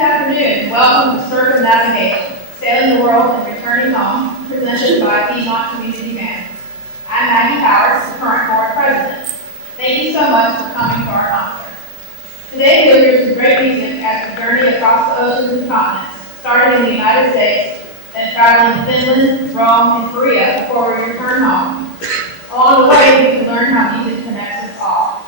afternoon. Welcome to Circumnavigation, Sailing the World and Returning Home, presented by Piedmont Community Band. I'm Maggie Powers, the current board president. Thank you so much for coming to our concert. Today we'll hear some great music as we journey across the oceans and continents, starting in the United States, then traveling to Finland, Rome, and Korea before we return home. Along the way, we can learn how music connects us all.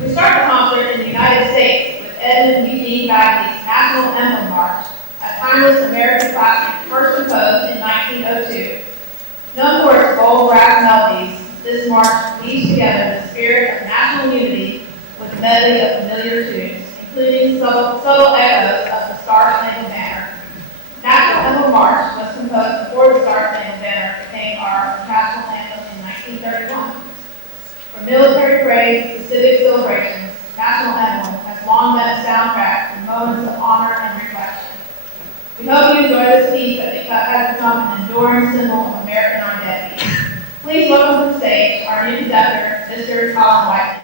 We start the concert in the United States with Edmund Eugene Bagley's National Emblem March, a timeless American classic first composed in 1902. Known for its bold brass melodies, this march weaves together the spirit of national unity with a medley of familiar tunes, including subtle echoes of the Star-Spangled Banner. National Emblem March was composed before the Star-Spangled Banner became our national anthem in 1931. From military parades to civic celebrations, National Emblem has long been a soundtrack to moments of honor and reflection. We hope you enjoy this piece that has become an enduring symbol of American identity. Please welcome to the stage our new conductor, Mr. Colin White.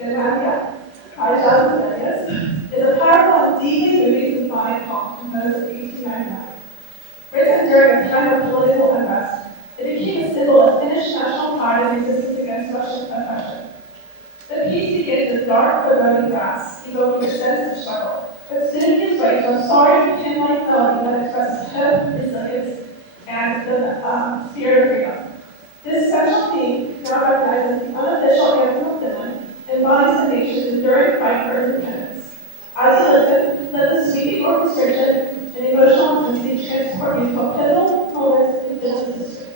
is a powerful and deeply moving symphonic poem composed of 1899. Written during a time of political unrest, it became a symbol of Finnish national pride and resistance against Russian oppression. The piece begins with dark, foreboding brass, evoking a sense of struggle, but soon gives way to a sorry, hymn-like melody that expresses hope, resilience, and the spirit of freedom. This central theme, now recognized as the unofficial anthem of Finland, embodies the nation's enduring fight for independence. As you listen, let the sweeping orchestration and emotional intensity transport you to a pivotal moment in Finland's history.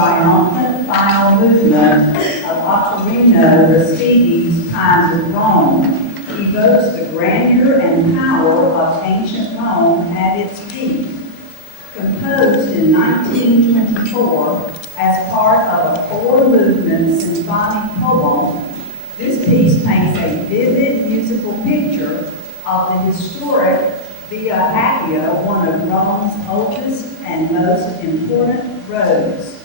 triumphant final movement of Ottorino Respighi's Times of Rome evokes the grandeur and power of ancient Rome at its peak. Composed in 1924 as part of a four-movement symphonic poem, this piece paints a vivid musical picture of the historic Via Appia, one of Rome's oldest and most important roads.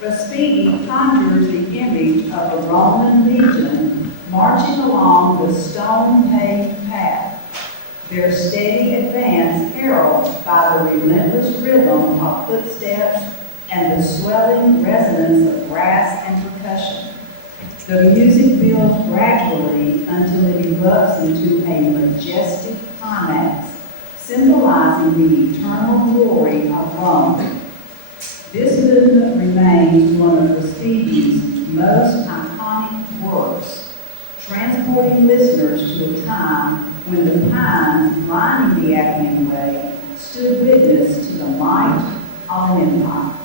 Respighi conjures the image of a Roman legion marching along the stone-paved path, their steady advance heralded by the relentless rhythm of footsteps and the swelling resonance of brass and percussion. The music builds gradually until it erupts into a majestic climax, symbolizing the eternal glory of Rome. This movement remains one of Respighi's most iconic works, transporting listeners to a time when the pines lining the Appian Way stood witness to the might of an empire.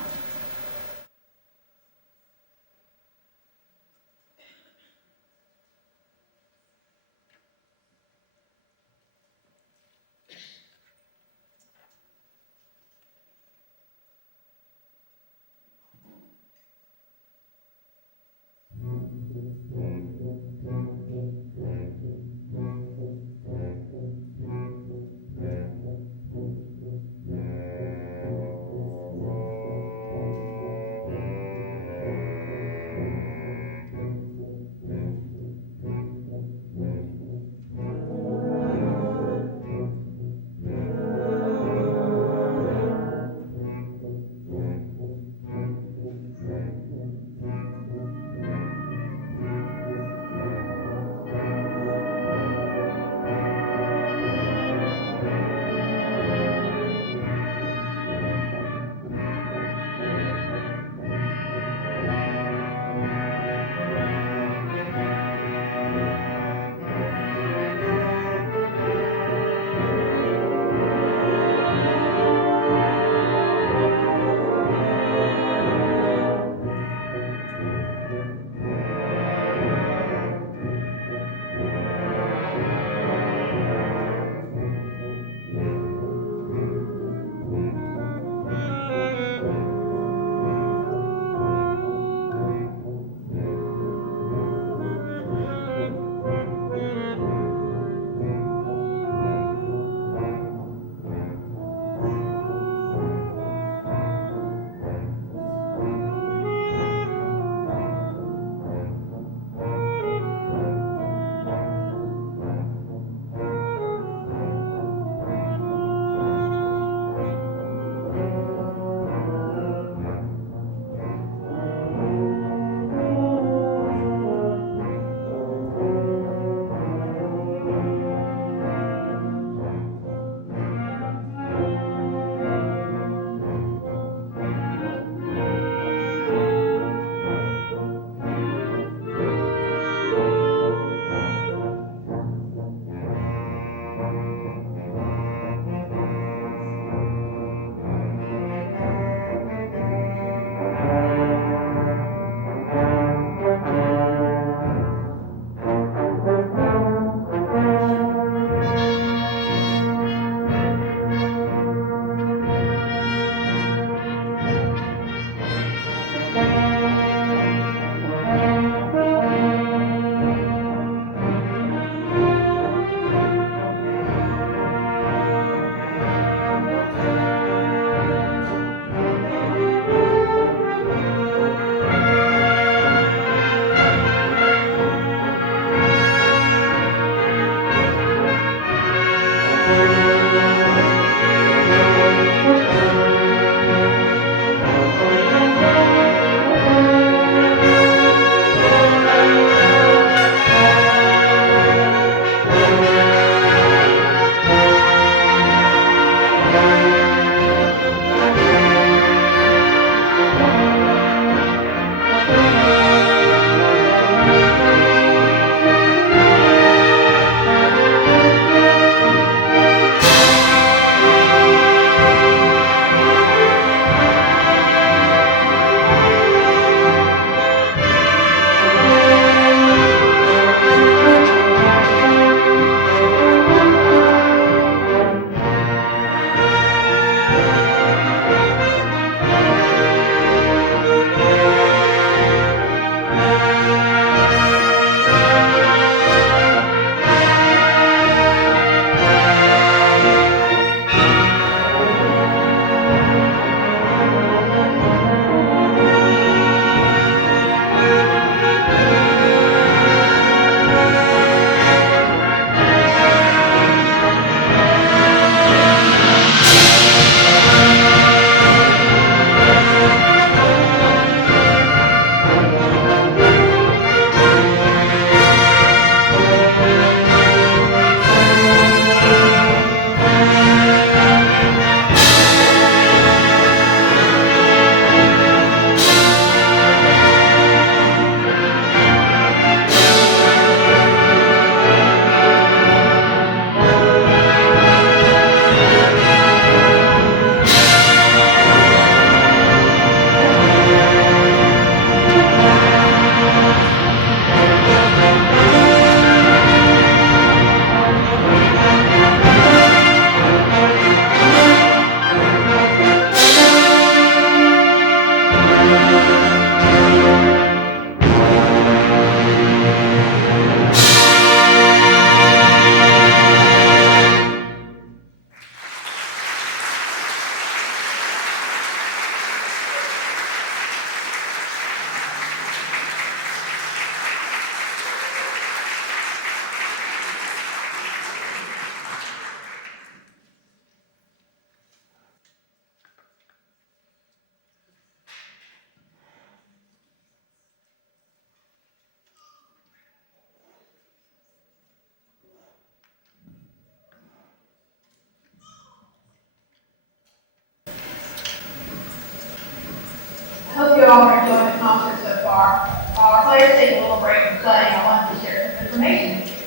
all are enjoying the concert so far. While our players take a little break from playing, I wanted to share some information with you.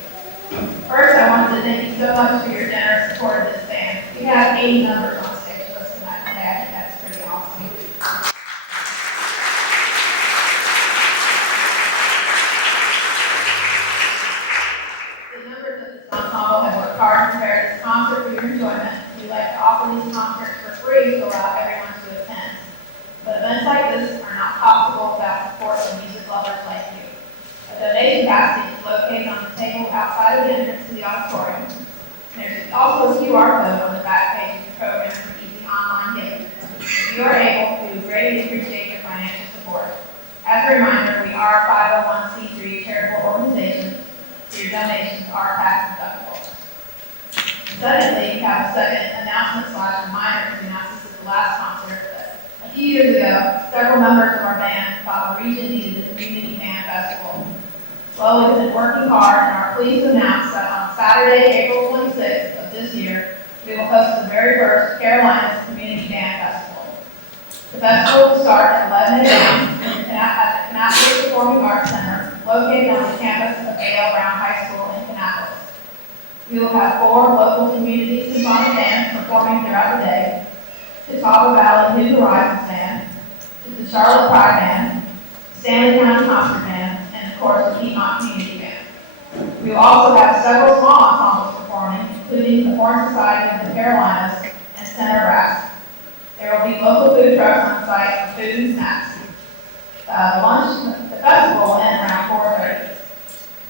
First, I wanted to thank you so much for your generous support of this band. We have 80 members on stage with us tonight today. I think that's pretty awesome. The members of this ensemble have worked hard to prepare this concert for your enjoyment. We like to offer these concerts for free to allow everyone to attend. But events like this are not possible without support from music lovers like you. A donation basket is located on the table outside of the entrance to the auditorium. There's also a QR code on the back page of the program for easy online giving. If you are able, we would greatly appreciate your financial support. As a reminder, we are a 501c3 charitable organization, so your donations are tax deductible. Secondly, we have a second announcement/reminder to announce this is the last concert. A few years ago, several members of our band thought the region needed a community band festival. Well, we've been working hard and are pleased to announce that on Saturday, April 26th of this year, we will host the very first Carolinas Community Band Festival. The festival will start at 11 a.m. at the Kannapolis Performing Arts Center, located on the campus of A.L. Brown High School in Kannapolis. We will have 4 local community symphonic bands performing throughout the day: the Catawba Valley New Horizons Band, the Charlotte Pride Band, Stanley County Concert Band, and of course the Piedmont Community Band. We will also have several small ensembles performing, including the Horn Society of the Carolinas and Center Brass. There will be local food trucks on site for food and snacks. The festival will end around 4:30.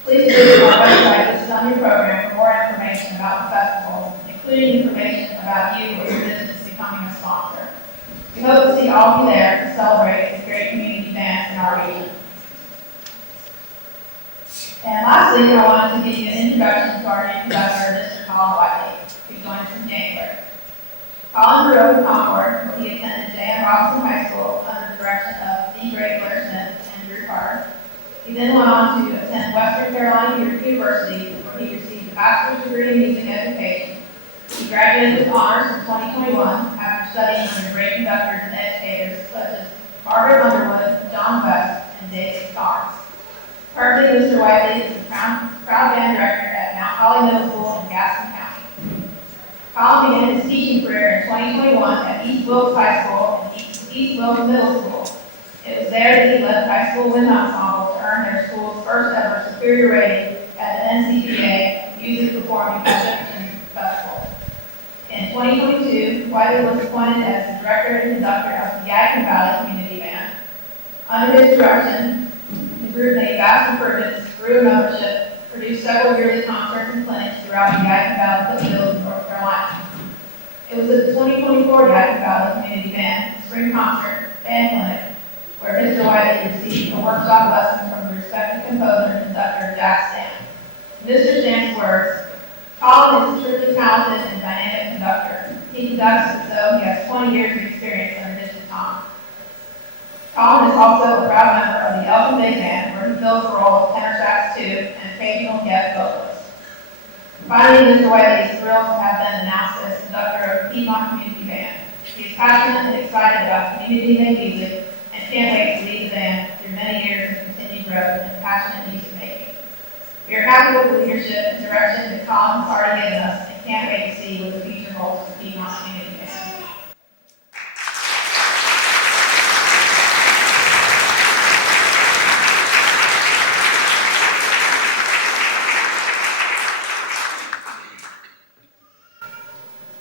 Please visit our website listed on your program for more information about the festival, including information about you or your business becoming a sponsor. We hope to see all of you there to celebrate these great community bands in our region. And lastly, I wanted to give you an introduction to our new conductor, Mr. Colin Whiteley, who joined us in January. Colin grew up in Concord, where he attended J.M. Robinson High School under the direction of the great Blair Smith and Drew Carter. He then went on to attend Western Carolina University, where he received a bachelor's degree in music education. He graduated with honors in 2021 after studying under great conductors and educators such as Margaret Underwood, John West, and David Starnes. Currently, Mr. Whiteley is the proud band director at Mount Holly Middle School in Gaston County. Colin began his teaching career in 2021 at East Wilkes High School and East Wilkes Middle School. It was there that he led the high school wind ensemble to earn their school's first ever superior rating at the NCPA Music Performing Exhibition Festival. In 2022, Whiteley was appointed as the director and conductor of the Yakima Valley Community Band. Under his direction, the group made vast improvements, grew membership, produced several yearly concerts and clinics throughout the Yakima Valley foothills of North Carolina. It was at the 2024 Yakima Valley Community Band Spring Concert Band Clinic where Mr. Whiteley received a workshop lesson from the respected composer and conductor Jack Stamp. Mr. Stamp's words, Colin is a truly talented and dynamic conductor. He conducts as though he has 20 years of experience under his baton. Colin is also a proud member of the Elton Big Band, where he fills the role of tenor sax too and occasional guest vocalist. Finally, Mr. Whiteley is thrilled to have been announced as conductor of the Piedmont Community Band. He is passionate and excited about community-made music and can't wait to lead the band through many years of continued growth and passionate music making. We are happy with the leadership and direction that Colin has already given us and can't wait to see what the future holds for the Piedmont Community Band.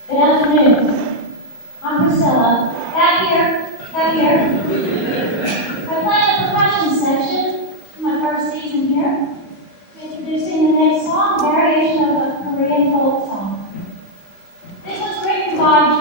Good afternoon. I'm Priscilla. Back here. I play the percussion section in my first season here, introducing the next song, variation of a Korean folk song. This was written by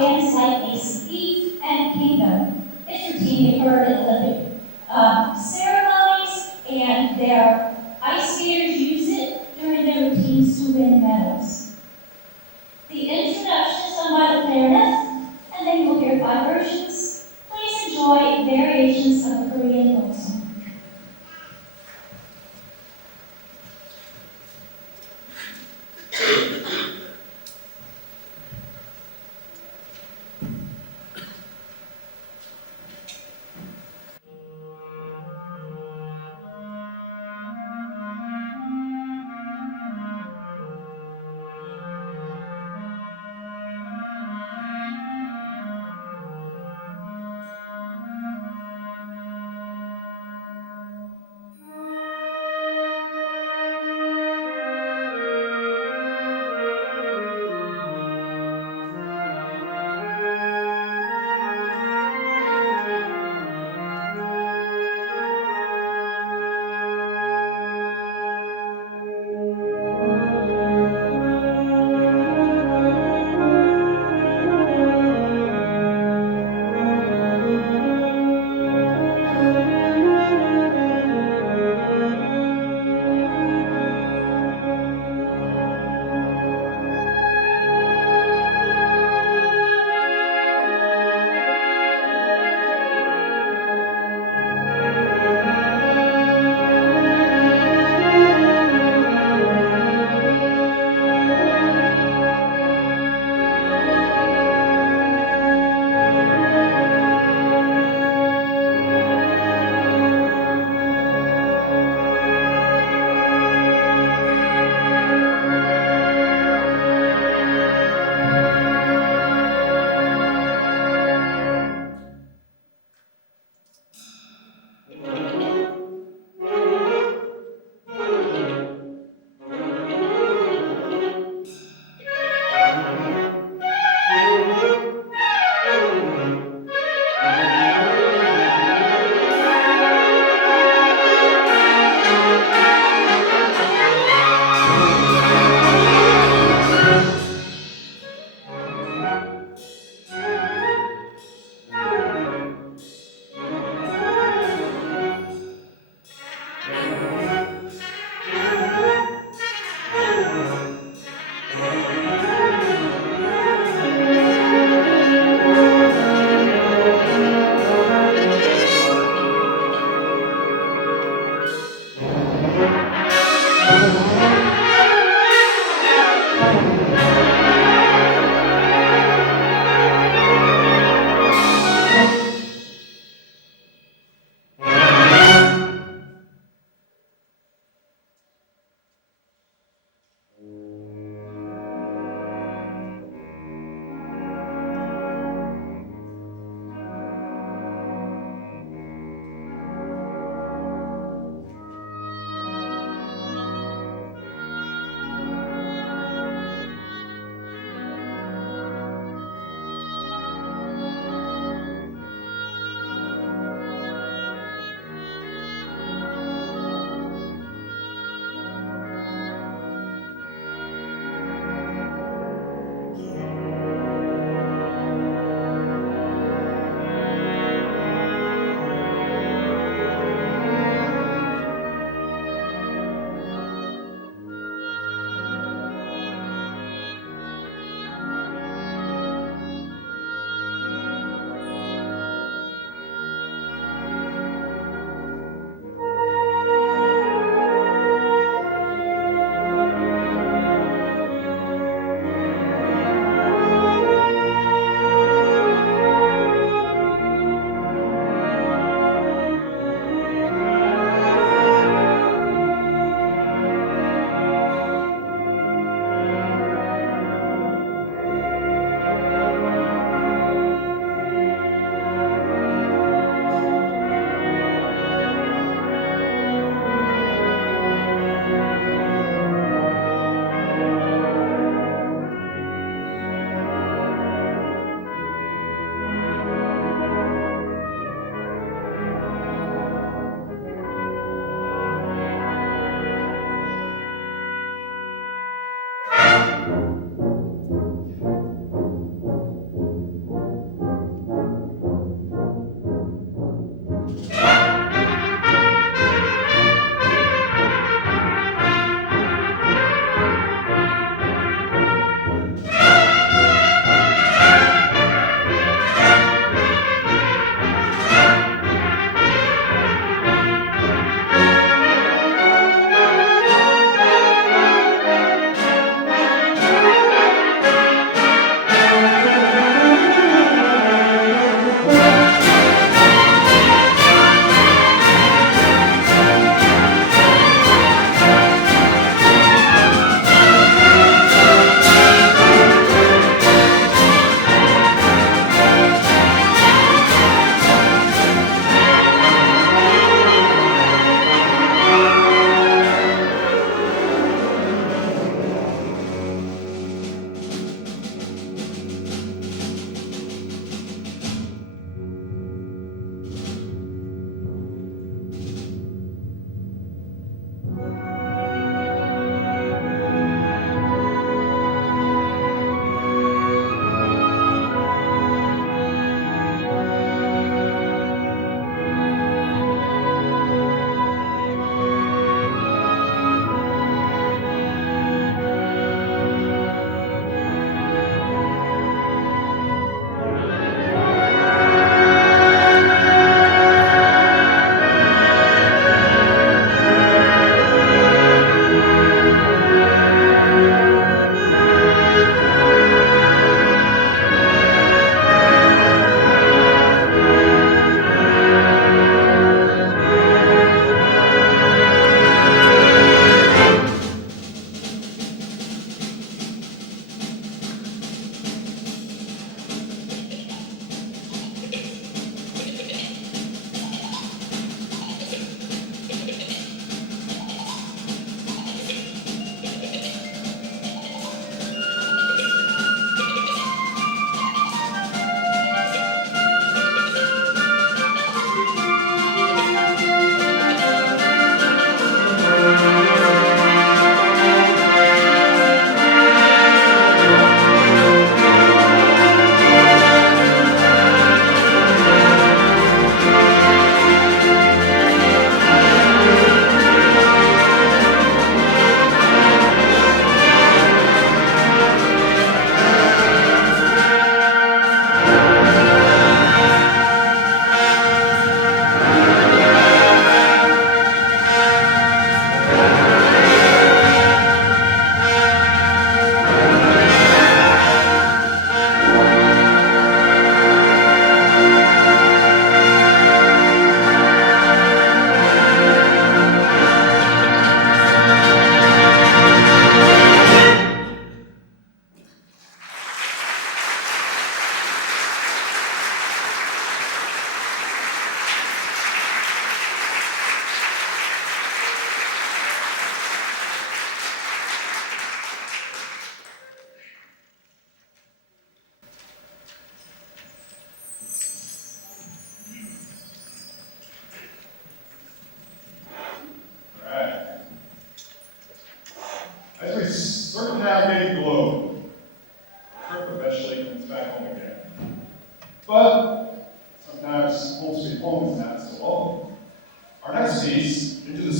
bands like ACE and Kingdom. It's routinely heard in Olympic ceremonies, and their ice skaters use it during their routines to win medals. The introduction is done by the clarinet, and then you'll hear 5 versions. Please enjoy variations of the Korean folk song.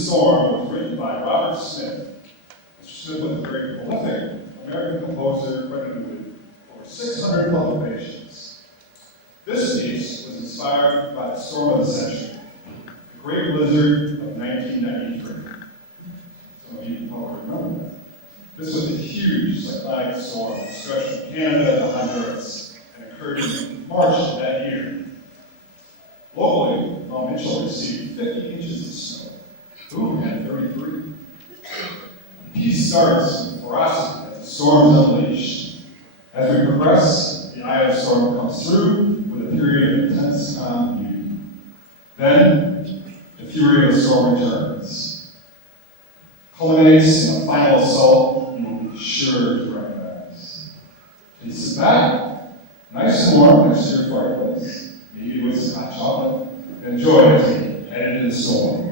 Storm was written by Robert Smith. Mr. Smith was a very prolific American composer credited with over 600 publications. This piece was inspired by the storm of the century, the Great Blizzard of 1993. Some of you probably remember that. This was a huge cyclonic storm that stretched from Canada to Honduras and occurred in March of that year. Locally, Mount Mitchell received 50 inches of snow. Boone had 33. The piece starts with ferocity as the storm is unleashed. As we progress, the eye of the storm comes through with a period of intense calm beauty. Then, the fury of the storm returns. Culminates in a final assault you will be sure to recognize. Please sit back, nice and warm next to your fireplace, maybe with some hot chocolate, and enjoy as we head into the storm.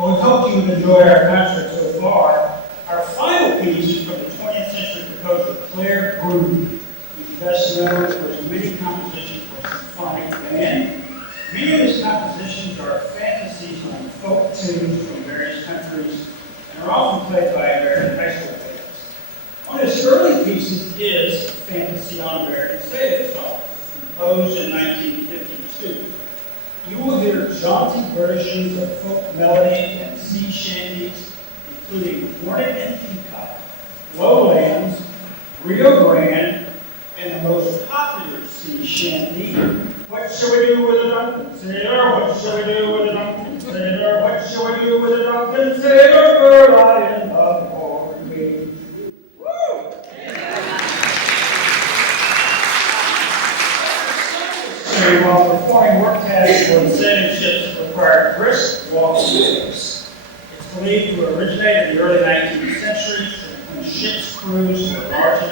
Well, we hope you've enjoyed our concert so far. Our final piece is from the 20th century composer Claire Groove, who's best known for his many compositions for symphonic band. Many of his compositions are fantasies on folk tunes from various countries and are often played by American high school bands. One of his early pieces is Fantasy on American Sailor Songs, composed in 1952. You will hear jaunty versions of folk melodies and sea shanties, including Hornet and Peacock, Lowlands, Rio Grande, and the most popular sea shanty, What Shall We Do with a Drunken Sailor? What shall we do with a drunken sailor? What shall we do with a drunken sailor? Girl, I in the morning. Woo! So while performing work tasks on sailing ships required brisk walking pace. It's believed to originate in the early 19th century when ships' crews were largely